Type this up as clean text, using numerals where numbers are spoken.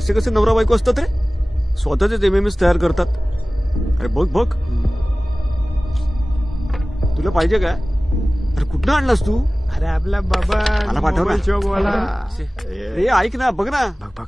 असे कसे नवरा बायको असतात रे? स्वतःच MMS तयार करतात. अरे बघ बघ, तुला पाहिजे काय? अरे कुठं आणलास तू? अरे आपला बाबा मला पाठव ना. मोबाईल शॉप वाला. अरे ऐक ना, बघ ना. बघ बघ